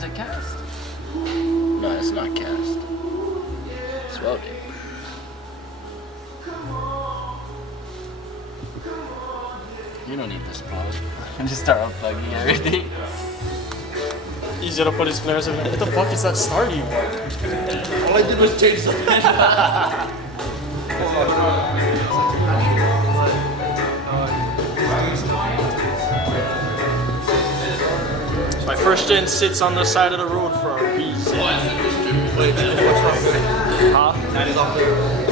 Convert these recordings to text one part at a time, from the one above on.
Is it cast? No, it's not cast. It's welded. You don't need this plug. And just start unplugging everything. Easier to put his flares in. What the fuck is that starting? All I did was change the fan. My first gen sits on the side of the road for a reason. Huh?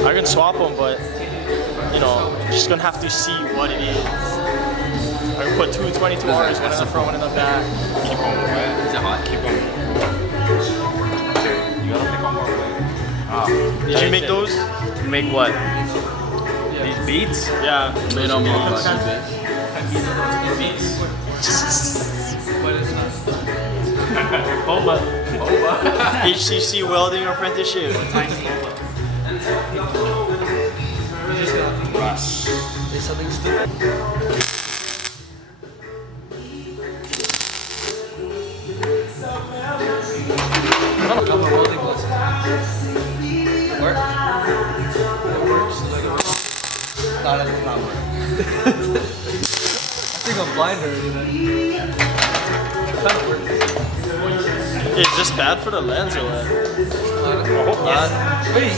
I can swap them, but you know, just gonna have to see what it is. I can put two 22Rs, one in the front, one in the back. Keep on moving. Is it hot? Keep on moving. You gotta make one more way. Did you make those? Make what? These beats? Yeah. Made on motherfucking beats. Boba. HCC welding apprenticeship. Rush. Is something stupid? Work? It works. Not at the power. I think I'm blind already then. It kind of works. It's just bad for the lens or what? I hope not. Wait.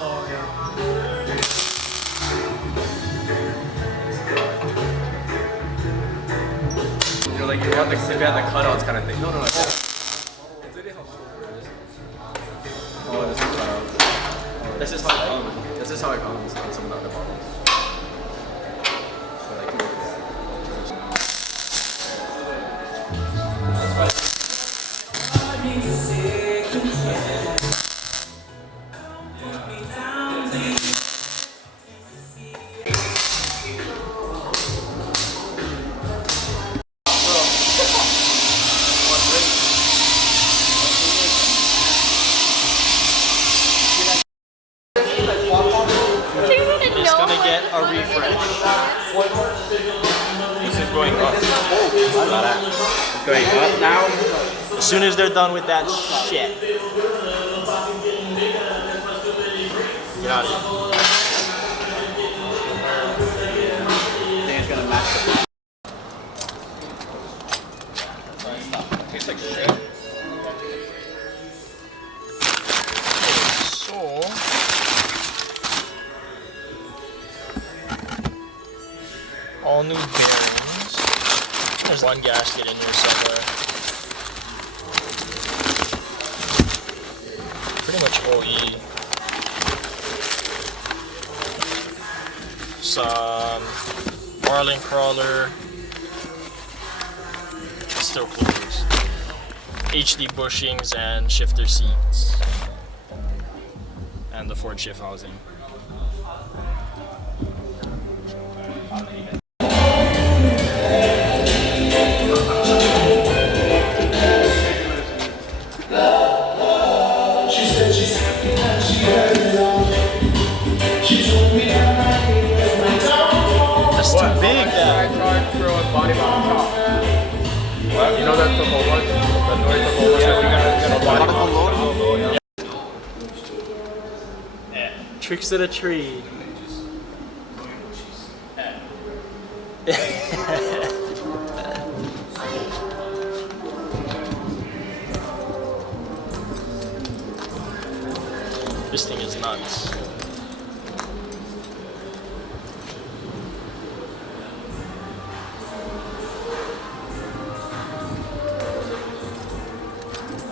Oh, yeah. You're like, you have the cutouts kind of thing. No. Oh, this is cutouts. This is how it comes on some of the other models. It's gonna get a refresh. This is going up. It's going up now. As soon as they're done with that shit. Get out of here. I think it's gonna match the tastes like shit. So all new bearings. There's one gasket in here somewhere. Pretty much OE. Some Marlin crawler. Still closed. HD bushings and shifter seats. And the Ford shift housing. That's too big. I tried to throw a body mount top. What? You know that's the whole one? The North of whole one? Yeah, we got a body mount. Yeah. Tricks of the trade. This thing is nuts.